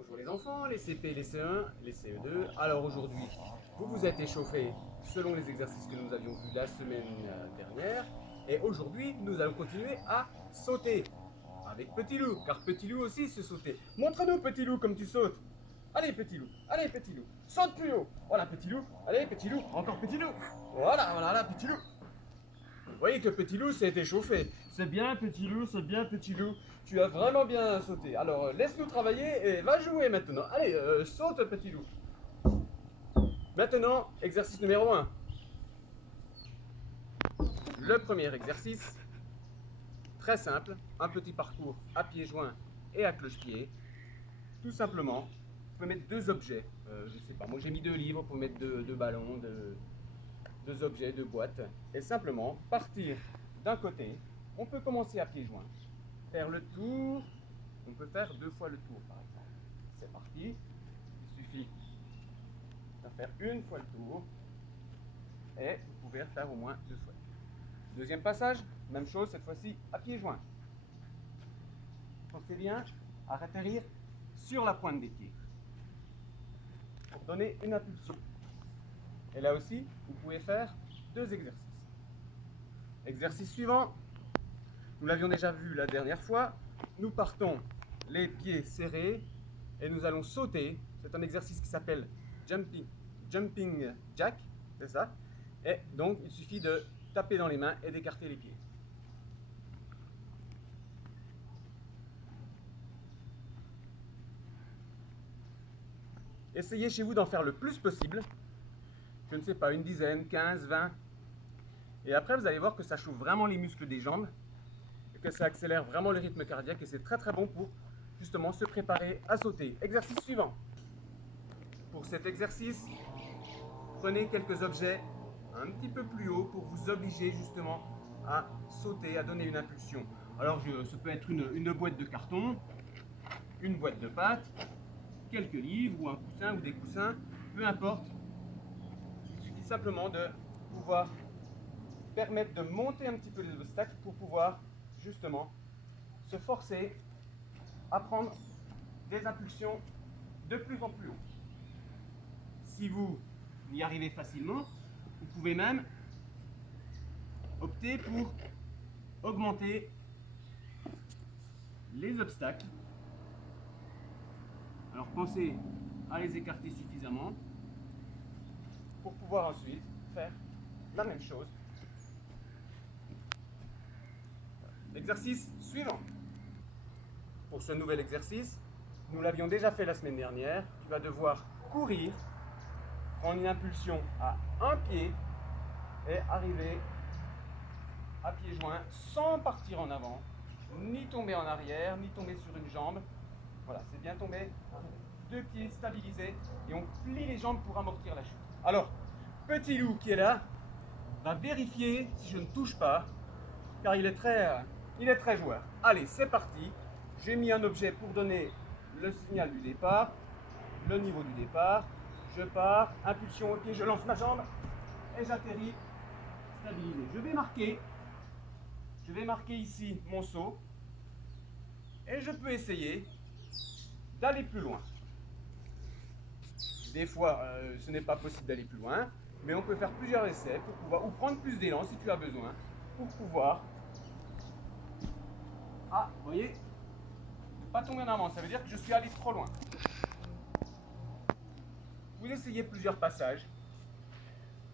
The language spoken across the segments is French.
Bonjour les enfants, les CP, les CE1, les CE2. Alors aujourd'hui, vous vous êtes échauffés selon les exercices que nous avions vus la semaine dernière. Et aujourd'hui, nous allons continuer à sauter avec Petit Loup, car Petit Loup aussi se sauter. Montre-nous Petit Loup comme tu sautes. Allez Petit Loup, saute plus haut. Voilà Petit Loup, allez Petit Loup, encore Petit Loup. Voilà Petit Loup. Vous voyez que Petit Loup s'est échauffé. C'est bien Petit Loup, c'est bien Petit Loup. Tu as vraiment bien sauté. Alors laisse-nous travailler et va jouer maintenant. Allez, saute Petit Loup. Maintenant, exercice numéro 1. Le premier exercice, très simple, un petit parcours à pieds joints et à cloche-pied. Tout simplement, vous pouvez mettre deux objets. Je sais pas, moi j'ai mis deux livres pour mettre deux ballons, deux objets, deux boîtes. Et simplement partir d'un côté. On peut commencer à pieds joints. Faire le tour, on peut faire 2 fois le tour par exemple. C'est parti, il suffit de faire une fois le tour et vous pouvez faire au moins 2 fois. Deuxième passage, même chose cette fois-ci à pieds joints. Pensez bien à atterrir sur la pointe des pieds pour donner une impulsion. Et là aussi, vous pouvez faire 2 exercices. Exercice suivant, nous l'avions déjà vu la dernière fois, nous partons les pieds serrés et nous allons sauter. C'est un exercice qui s'appelle jumping jack, c'est ça. Et donc il suffit de taper dans les mains et d'écarter les pieds. Essayez chez vous d'en faire le plus possible. Je ne sais pas, une dizaine, 15, 20. Et après vous allez voir que ça chauffe vraiment les muscles des jambes et que ça accélère vraiment le rythme cardiaque et c'est très très bon pour justement se préparer à sauter. Exercice suivant. Pour cet exercice, prenez quelques objets un petit peu plus haut pour vous obliger justement à sauter, à donner une impulsion. Alors ça peut être une boîte de carton, une boîte de pâtes, quelques livres ou un coussin ou des coussins, peu importe. Il suffit simplement de pouvoir permettre de monter un petit peu les obstacles pour pouvoir justement se forcer à prendre des impulsions de plus en plus haut. Si vous y arrivez facilement, vous pouvez même opter pour augmenter les obstacles. Alors pensez à les écarter suffisamment pour pouvoir ensuite faire la même chose. Exercice suivant. Pour ce nouvel exercice, nous l'avions déjà fait la semaine dernière. Tu vas devoir courir, prendre une impulsion à un pied et arriver à pieds joints sans partir en avant, ni tomber en arrière, ni tomber sur une jambe. Voilà, c'est bien tombé. 2 pieds stabilisés et on plie les jambes pour amortir la chute. Alors, Petit Loup qui est là va vérifier si je ne touche pas, car il est très joueur. Allez, c'est parti. J'ai mis un objet pour donner le signal du départ, le niveau du départ. Je pars, impulsion au pied, je lance ma jambe et j'atterris stabilisé. Je vais marquer ici mon saut et je peux essayer d'aller plus loin. Des fois, ce n'est pas possible d'aller plus loin, mais on peut faire plusieurs essais pour pouvoir, ou prendre plus d'élan si tu as besoin, pour pouvoir, vous voyez, ne pas tomber en avant, ça veut dire que je suis allé trop loin. Vous essayez plusieurs passages.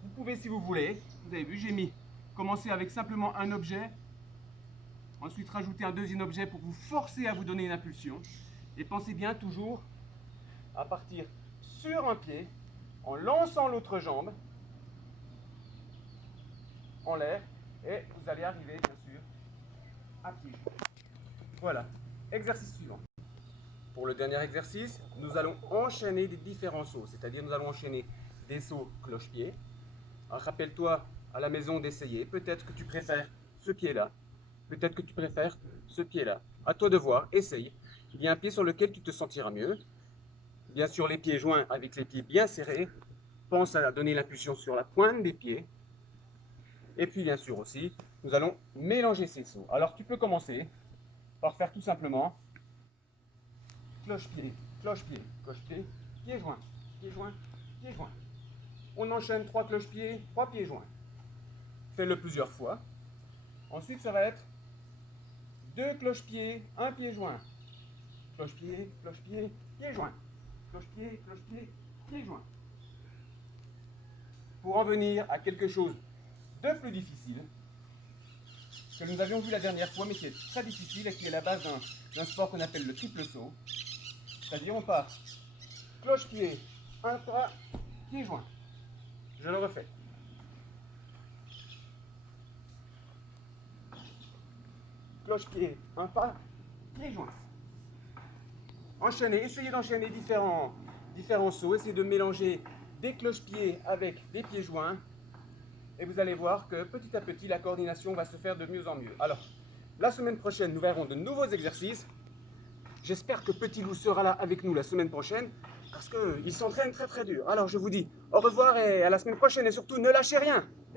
Vous pouvez, si vous voulez, vous avez vu, j'ai mis, commencer avec simplement un objet, ensuite rajouter un deuxième objet pour vous forcer à vous donner une impulsion. Et pensez bien toujours à partir sur un pied, en lançant l'autre jambe en l'air, et vous allez arriver, bien sûr, à pied. Voilà, exercice suivant. Pour le dernier exercice, nous allons enchaîner des différents sauts, c'est-à-dire nous allons enchaîner des sauts cloche-pied. Rappelle-toi à la maison d'essayer, peut-être que tu préfères ce pied-là, peut-être que tu préfères ce pied-là. À toi de voir, essaye. Il y a un pied sur lequel tu te sentiras mieux. Bien sûr, les pieds joints avec les pieds bien serrés. Pense à donner l'impulsion sur la pointe des pieds. Et puis, bien sûr aussi, nous allons mélanger ces sauts. Alors, tu peux commencer par faire tout simplement cloche-pied, cloche-pied, cloche-pied, pied joint, pied joint, pied joint. On enchaîne 3 cloche-pieds, 3 pieds joints. Fais-le plusieurs fois. Ensuite, ça va être 2 cloche-pieds, 1 pied joint. Cloche-pied, cloche-pied, pied joint. Cloche-pied, cloche-pied, pied joint. Pour en venir à quelque chose de plus difficile, que nous avions vu la dernière fois, mais qui est très difficile et qui est la base d'un sport qu'on appelle le triple saut. C'est-à-dire on part cloche-pied, un pas, pied joint. Je le refais. Cloche-pied, un pas, pied joint. Enchaînez, essayez d'enchaîner différents sauts, essayez de mélanger des cloche-pieds avec des pieds joints. Et vous allez voir que petit à petit, la coordination va se faire de mieux en mieux. Alors, la semaine prochaine, nous verrons de nouveaux exercices. J'espère que Petit Loup sera là avec nous la semaine prochaine, parce qu'il s'entraîne très très dur. Alors, je vous dis au revoir et à la semaine prochaine, et surtout, ne lâchez rien.